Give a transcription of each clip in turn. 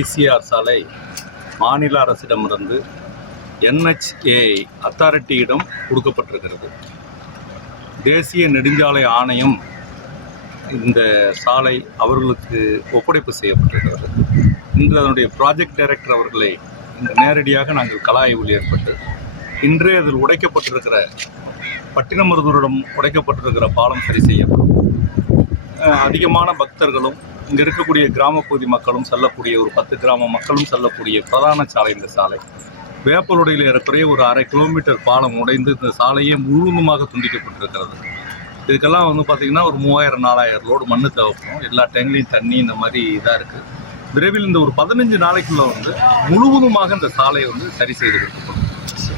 ECR சாலை மாநில அரசிடமிருந்து NHAI அத்தாரிட்டியிடம் கொடுக்கப்பட்டிருக்கிறது. தேசிய நெடுஞ்சாலை ஆணையம் இந்த சாலை அவர்களுக்கு ஒப்படைப்பு செய்யப்பட்டிருக்கிறது. இன்று அதனுடைய ப்ராஜெக்ட் டைரக்டர் அவர்களை நேரடியாக நாங்கள் கள ஆய்வில் ஏற்பட்டு இன்றே அதில் உடைக்கப்பட்டிருக்கிற பட்டினமருதூரிடம் உடைக்கப்பட்டிருக்கிற பாலம் சரி செய்யப்படும். அதிகமான பக்தர்களும் இங்கே இருக்கக்கூடிய கிராமப்பகுதி மக்களும் செல்லக்கூடிய ஒரு 10 கிராம மக்களும் செல்லக்கூடிய பிரதான சாலை இந்த சாலை. வேப்பலுடையில் ஏறக்குறைய ஒரு 1/2 கிலோமீட்டர் பாலம் உடைந்து இந்த சாலையே முழுவதுமாக துண்டிக்கப்பட்டிருக்கிறது. இதுக்கெல்லாம் பார்த்திங்கன்னா ஒரு 3000-4000 லோடு மண் தேவைப்படும். எல்லா டேங்க்லையும் தண்ணி இந்த மாதிரி இதாக இருக்குது. விரைவில் இந்த ஒரு 15 நாளைக்குள்ளே முழுவதுமாக இந்த சாலையை சரி செய்து கொடுக்கப்படும்.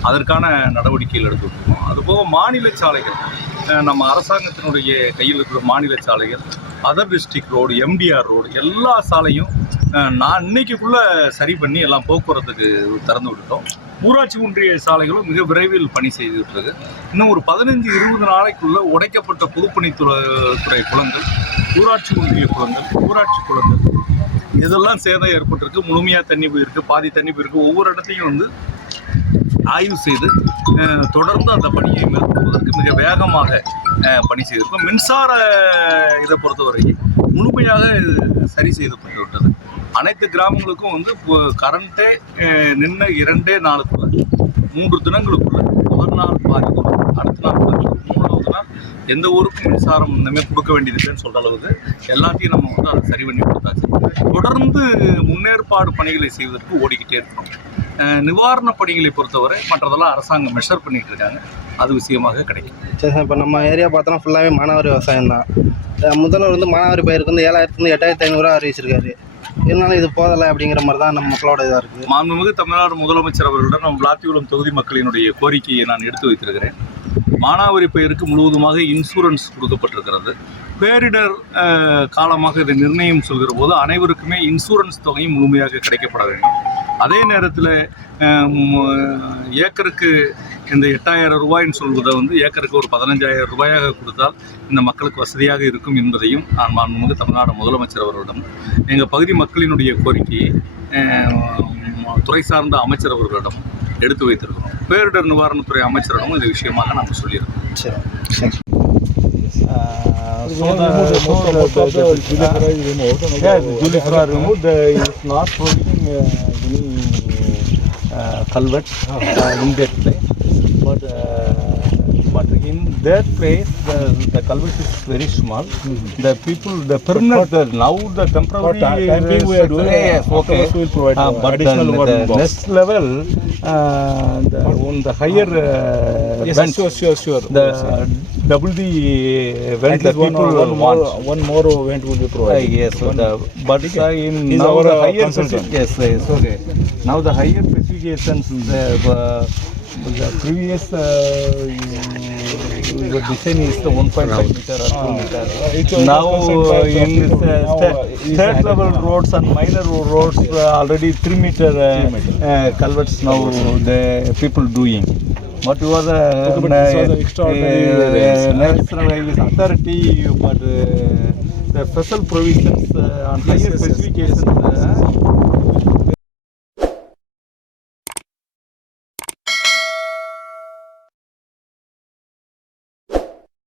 அதற்கான நடவடிக்கைகள் எடுத்துக்கணும். அதுபோக மாநில சாலைகள், நம்ம அரசாங்கத்தினுடைய கையில் இருக்கிற மாநில சாலைகள், other district road, MDR road, எல்லா சாலையும் நான் இன்னைக்குள்ளே சரி பண்ணி எல்லாம் போக்குவரத்துக்கு திறந்து விட்டுட்டோம். ஊராட்சி ஒன்றிய சாலைகளும் மிக விரைவில் பணி செய்துவிட்டது. இன்னும் ஒரு 15-20 நாளைக்குள்ள உடைக்கப்பட்ட பொதுப்பணித்துறை குளங்கள், ஊராட்சி ஒன்றிய குளங்கள், ஊராட்சி குளங்கள் இதெல்லாம் சேதம் ஏற்பட்டிருக்கு. முழுமையாக தண்ணி போயிருக்கு, பாதி தண்ணி போயிருக்கு. ஒவ்வொரு இடத்தையும் ஆய்வு செய்து தொடர்ந்து அந்த பணியை மேற்கொள்வதற்கு மிக வேகமாக பணி செய்திருக்கோம். மின்சார இதை பொறுத்தவரைக்கும் முழுமையாக சரி செய்யப்பட்டு விட்டது. அனைத்து கிராமங்களுக்கும் கரண்ட்டே நின்று 2 நாளுக்குள்ள 3 தினங்களுக்குள்ள முதல் நாள் பாதிக்கும், அடுத்த நாள் பாதிக்கும், 3வது நாள் எந்த ஊருக்கும் மின்சாரம் இனிமேல் கொடுக்க வேண்டியதுன்னு சொல்கிற அளவுக்கு எல்லாத்தையும் நம்ம அதை சரி பண்ணி கொடுத்தாச்சு. தொடர்ந்து முன்னேற்பாடு பணிகளை செய்வதற்கு ஓடிக்கிட்டே இருக்கணும். நிவாரண பணிகளை பொறுத்தவரை மற்றதெல்லாம் அரசாங்கம் மெஷர் பண்ணிகிட்டு இருக்காங்க. அது விஷயமாக கிடைக்கும். சரி சார், இப்போ நம்ம ஏரியா பார்த்தோன்னா ஃபுல்லாகவே மானாவாரி விவசாயம் தான். முதல்வர் மானாவாரி பயிருக்கு 7,000 8,500 அறிவிச்சிருக்காரு. இருந்தாலும் இது போதலை அப்படிங்கிற மாதிரி தான் நம்ம மக்களோட இதாக இருக்குது. மாண்புமிகு தமிழ்நாடு முதலமைச்சர் அவர்களிடம் நம்ம விளாத்திகுளம் தொகுதி மக்களினுடைய கோரிக்கையை நான் எடுத்து வைத்திருக்கிறேன். மானாவாரி பயிருக்கு முழுவதுமாக இன்சூரன்ஸ் கொடுக்கப்பட்டிருக்கிறது. பேரிடர் காலமாக இதை நிர்ணயம் சொல்கிற போது அனைவருக்குமே இன்சூரன்ஸ் தொகையும் முழுமையாக கிடைக்கப்பட வேண்டும். அதே நேரத்தில் ஏக்கருக்கு இந்த 8,000 ரூபாய்ன்னு சொல்வதை ஏக்கருக்கு ஒரு 15,000 ரூபாயாக கொடுத்தால் இந்த மக்களுக்கு வசதியாக இருக்கும் என்பதையும் நான் மாண்புமிகு தமிழ்நாடு முதலமைச்சர் அவர்களிடம் எங்கள் பகுதி மக்களினுடைய கோரிக்கையை துறை சார்ந்த அமைச்சர் அவர்களிடம் எடுத்து வைத்திருக்கிறோம். பேரிடர் நிவாரணத்துறை அமைச்சரிடமும் இது விஷயமாக நாங்கள் சொல்லியிருக்கோம். சரி சரி. Culverts in that place, but in that place the culvert is very small. The people, the permanent, now the temporary we are doing. Yes, okay. We will provide But additional the water box. next level, on the higher Yes, vent, sure. the double the vent the people want. One more vent will be provided. Yes, so but in is now our the higher concern. yes, okay. Now the higher specifications, the previous the design is the 1.5 meter or 2 meter. Now in third level roads and minor roads already 3 meter culverts now the people doing. What was the national highways authority, but the special provisions on higher specifications